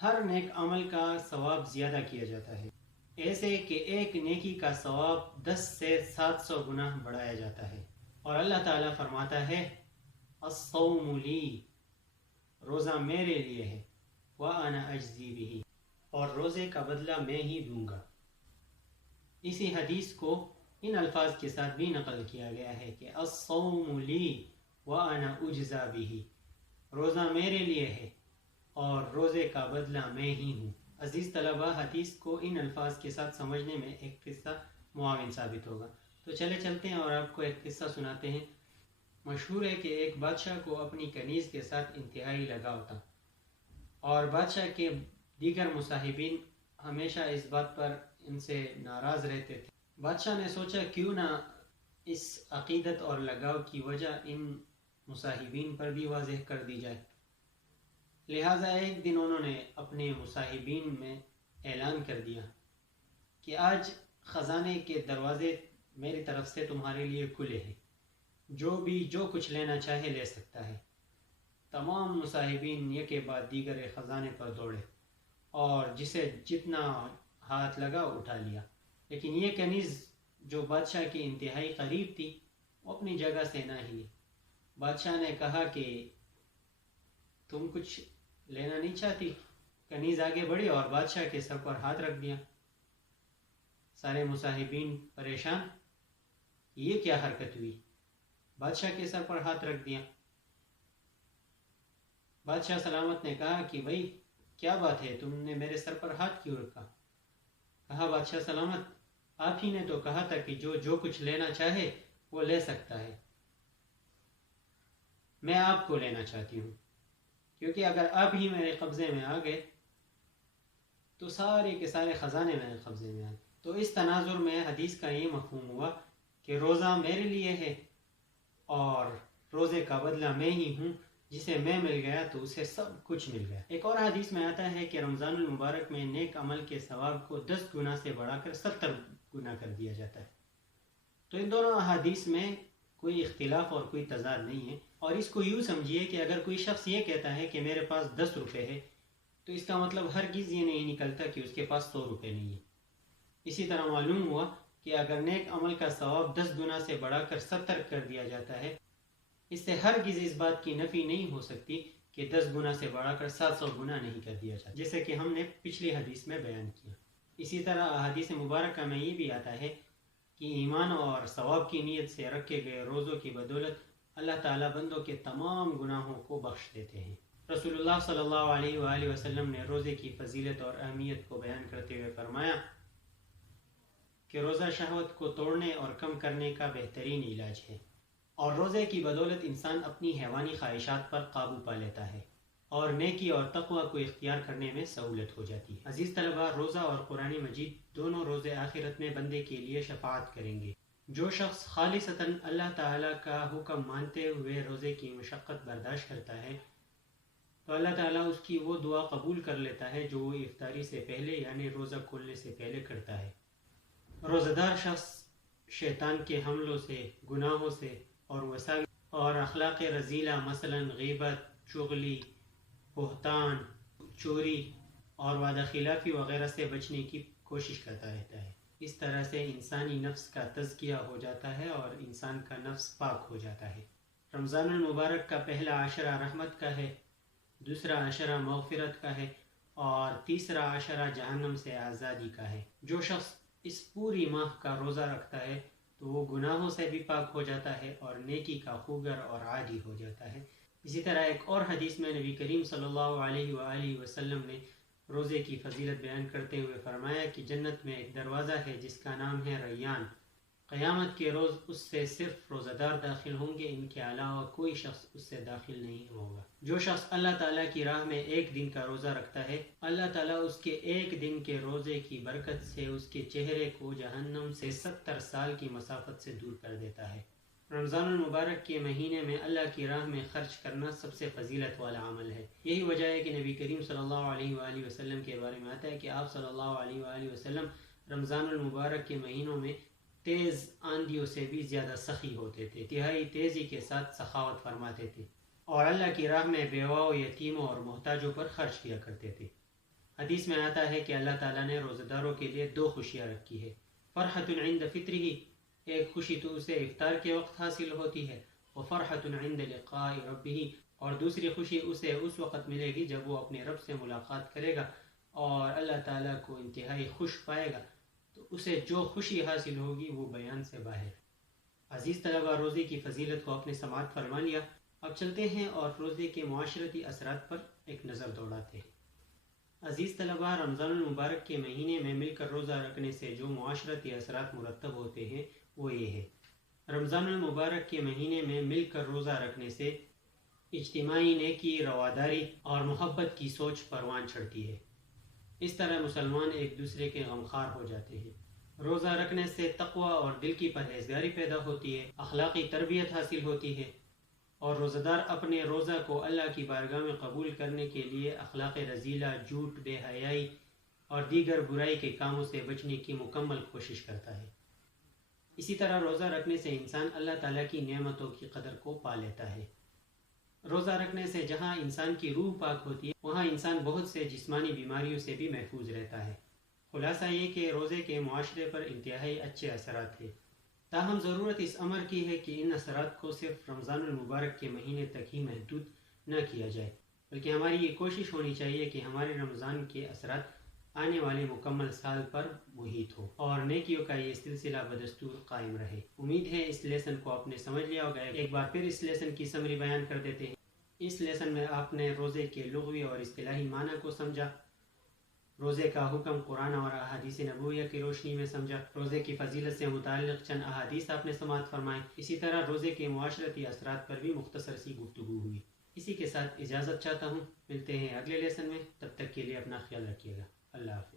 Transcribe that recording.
ہر نیک عمل کا ثواب زیادہ کیا جاتا ہے، ایسے کہ ایک نیکی کا ثواب 10 سے 700 گنا بڑھایا جاتا ہے۔ اور اللہ تعالیٰ فرماتا ہے الصوم لی، روزہ میرے لیے ہے، وَأَنَا أَجْزِي بِهِ، اور روزے کا بدلہ میں ہی دوں گا۔ اسی حدیث کو ان الفاظ کے ساتھ بھی نقل کیا گیا ہے کہ الصوم لی وَأَنَا أُجْزَى بِهِ، روزہ میرے لیے ہے اور روزے کا بدلہ میں ہی ہوں۔ عزیز طلبہ، حدیث کو ان الفاظ کے ساتھ سمجھنے میں ایک قصہ معاون ثابت ہوگا، تو چلتے ہیں اور آپ کو ایک قصہ سناتے ہیں۔ مشہور ہے کہ ایک بادشاہ کو اپنی کنیز کے ساتھ انتہائی لگاؤ تھا، اور بادشاہ کے دیگر مصاحبین ہمیشہ اس بات پر ان سے ناراض رہتے تھے۔ بادشاہ نے سوچا کیوں نہ اس عقیدت اور لگاؤ کی وجہ ان مصاحبین پر بھی واضح کر دی جائے۔ لہٰذا ایک دن انہوں نے اپنے مصاحبین میں اعلان کر دیا کہ آج خزانے کے دروازے میری طرف سے تمہارے لیے کھلے ہیں، جو کچھ لینا چاہے لے سکتا ہے۔ تمام مصاحبین یکے بعد دیگر خزانے پر دوڑے اور جسے جتنا ہاتھ لگا اٹھا لیا، لیکن یہ کنیز جو بادشاہ کی انتہائی قریب تھی وہ اپنی جگہ سے نہ ہلی۔ بادشاہ نے کہا کہ تم کچھ لینا نہیں چاہتی؟ کنیز آگے بڑھی اور بادشاہ کے سر پر ہاتھ رکھ دیا۔ سارے مصاحبین پریشان، یہ کیا حرکت ہوئی؟ بادشاہ کے سر پر ہاتھ رکھ دیا۔ بادشاہ سلامت نے کہا کہ بھائی کیا بات ہے، تم نے میرے سر پر ہاتھ کیوں رکھا؟ کہا بادشاہ سلامت، آپ ہی نے تو کہا تھا کہ جو کچھ لینا چاہے وہ لے سکتا ہے، میں آپ کو لینا چاہتی ہوں، کیونکہ اگر آپ ہی میرے قبضے میں آ گئے تو سارے کے سارے خزانے میرے قبضے میں آئے۔ تو اس تناظر میں حدیث کا یہ مفہوم ہوا کہ روزہ میرے لیے ہے اور روزے کا بدلہ میں ہی ہوں، جسے میں مل گیا تو اسے سب کچھ مل گیا۔ ایک اور حدیث میں آتا ہے کہ رمضان المبارک میں نیک عمل کے ثواب کو 10 گنا سے بڑھا کر 70 گنا کر دیا جاتا ہے۔ تو ان دونوں احادیث میں کوئی اختلاف اور کوئی تضاد نہیں ہے، اور اس کو یوں سمجھیے کہ اگر کوئی شخص یہ کہتا ہے کہ میرے پاس 10 روپے ہے تو اس کا مطلب ہرگز یہ نہیں نکلتا کہ اس کے پاس 100 روپے نہیں ہے۔ اسی طرح معلوم ہوا کہ اگر نیک عمل کا ثواب 10 گنا سے بڑھا کر 70 کر دیا جاتا ہے، اس سے ہرگز اس بات کی نفی نہیں ہو سکتی کہ 10 گنا سے بڑھا کر 700 گنا نہیں کر دیا جاتا، جیسے کہ ہم نے پچھلی حدیث میں بیان کیا۔ اسی طرح احادیث مبارکہ میں یہ بھی آتا ہے کہ ایمان اور ثواب کی نیت سے رکھے گئے روزوں کی بدولت اللہ تعالیٰ بندوں کے تمام گناہوں کو بخش دیتے ہیں۔ رسول اللہ صلی اللہ علیہ وآلہ وسلم نے روزے کی فضیلت اور اہمیت کو بیان کرتے ہوئے فرمایا کہ روزہ شہوت کو توڑنے اور کم کرنے کا بہترین علاج ہے، اور روزے کی بدولت انسان اپنی حیوانی خواہشات پر قابو پا لیتا ہے اور نیکی اور تقوی کو اختیار کرنے میں سہولت ہو جاتی ہے۔ عزیز طلبہ، روزہ اور قرآن مجید دونوں روزے آخرت میں بندے کے لیے شفاعت کریں گے۔ جو شخص خالصتاً اللہ تعالیٰ کا حکم مانتے ہوئے روزے کی مشقت برداشت کرتا ہے تو اللہ تعالیٰ اس کی وہ دعا قبول کر لیتا ہے جو وہ افطاری سے پہلے یعنی روزہ کھولنے سے پہلے کرتا ہے۔ روزہ دار شخص شیطان کے حملوں سے، گناہوں سے اور وساوس اور اخلاق رذیلہ مثلا غیبت، چغلی، بہتان، چوری اور وعدہ خلافی وغیرہ سے بچنے کی کوشش کرتا رہتا ہے۔ اس طرح سے انسانی نفس کا تزکیہ ہو جاتا ہے اور انسان کا نفس پاک ہو جاتا ہے۔ رمضان المبارک کا پہلا عشرہ رحمت کا ہے، دوسرا عشرہ مغفرت کا ہے اور تیسرا عشرہ جہنم سے آزادی کا ہے۔ جو شخص اس پوری ماہ کا روزہ رکھتا ہے تو وہ گناہوں سے بھی پاک ہو جاتا ہے اور نیکی کا خوگر اور عادی ہو جاتا ہے۔ اسی طرح ایک اور حدیث میں نبی کریم صلی اللہ علیہ وآلہ وسلم نے روزے کی فضیلت بیان کرتے ہوئے فرمایا کہ جنت میں ایک دروازہ ہے جس کا نام ہے ریان، قیامت کے روز اس سے صرف روزہ دار داخل ہوں گے، ان کے علاوہ کوئی شخص اس سے داخل نہیں ہوگا۔ جو شخص اللہ تعالیٰ کی راہ میں ایک دن کا روزہ رکھتا ہے، اللہ تعالیٰ اس کے ایک دن کے روزے کی برکت سے اس کے چہرے کو جہنم سے 70 سال کی مسافت سے دور کر دیتا ہے۔ رمضان المبارک کے مہینے میں اللہ کی راہ میں خرچ کرنا سب سے فضیلت والا عمل ہے۔ یہی وجہ ہے کہ نبی کریم صلی اللہ علیہ وآلہ وسلم کے بارے میں آتا ہے کہ آپ صلی اللہ علیہ وآلہ وسلم رمضان المبارک کے مہینوں میں تیز آندھیوں سے بھی زیادہ سخی ہوتے تھے، انتہائی تیزی کے ساتھ سخاوت فرماتے تھے اور اللہ کی راہ میں بیواؤں، یتیموں اور محتاجوں پر خرچ کیا کرتے تھے۔ حدیث میں آتا ہے کہ اللہ تعالیٰ نے روزہ داروں کے لیے 2 خوشیاں رکھی ہے، فرحۃ عند فطرہ، ایک خوشی تو اسے افطار کے وقت حاصل ہوتی ہے، وفرحۃ عند لقاء ربہ، اور دوسری خوشی اسے اس وقت ملے گی جب وہ اپنے رب سے ملاقات کرے گا اور اللہ تعالیٰ کو انتہائی خوش پائے گا، تو اسے جو خوشی حاصل ہوگی وہ بیان سے باہر۔ عزیز طلبہ، روزے کی فضیلت کو اپنے سماعت فرما لیا، اب چلتے ہیں اور روزے کے معاشرتی اثرات پر ایک نظر دوڑاتے ہیں۔ عزیز طلبہ، رمضان المبارک کے مہینے میں مل کر روزہ رکھنے سے جو معاشرتی اثرات مرتب ہوتے ہیں وہ یہ ہے۔ رمضان المبارک کے مہینے میں مل کر روزہ رکھنے سے اجتماعی نیکی، رواداری اور محبت کی سوچ پروان چڑھتی ہے۔ اس طرح مسلمان ایک دوسرے کے غمخوار ہو جاتے ہیں۔ روزہ رکھنے سے تقوی اور دل کی پرہیزگاری پیدا ہوتی ہے، اخلاقی تربیت حاصل ہوتی ہے، اور روزہ دار اپنے روزہ کو اللہ کی بارگاہ میں قبول کرنے کے لیے اخلاق رذیلہ، جھوٹ، بے حیائی اور دیگر برائی کے کاموں سے بچنے کی مکمل کوشش کرتا ہے۔ اسی طرح روزہ رکھنے سے انسان اللہ تعالیٰ کی نعمتوں کی قدر کو پا لیتا ہے۔ روزہ رکھنے سے جہاں انسان کی روح پاک ہوتی ہے وہاں انسان بہت سے جسمانی بیماریوں سے بھی محفوظ رہتا ہے۔ خلاصہ یہ کہ روزے کے معاشرے پر انتہائی اچھے اثرات ہیں، تاہم ضرورت اس امر کی ہے کہ ان اثرات کو صرف رمضان المبارک کے مہینے تک ہی محدود نہ کیا جائے، بلکہ ہماری یہ کوشش ہونی چاہیے کہ ہمارے رمضان کے اثرات آنے والے مکمل سال پر محیط ہو اور نیکیوں کا یہ سلسلہ بدستور قائم رہے۔ امید ہے اس لیسن کو آپ نے سمجھ لیا ہوگا۔ ایک بار پھر اس لیسن کی سمری بیان کر دیتے ہیں۔ اس لیسن میں آپ نے روزے کے لغوی اور اصطلاحی معنی کو سمجھا، روزے کا حکم قرآن اور احادیث نبویہ کی روشنی میں سمجھا، روزے کی فضیلت سے متعلق چند احادیث آپ نے سماعت فرمائے، اسی طرح روزے کے معاشرتی اثرات پر بھی مختصر سی گفتگو ہوئی۔ اسی کے ساتھ اجازت چاہتا ہوں، ملتے ہیں اگلے لیسن میں، تب تک کے لیے اپنا خیال رکھیے گا۔ اللہ حافظ۔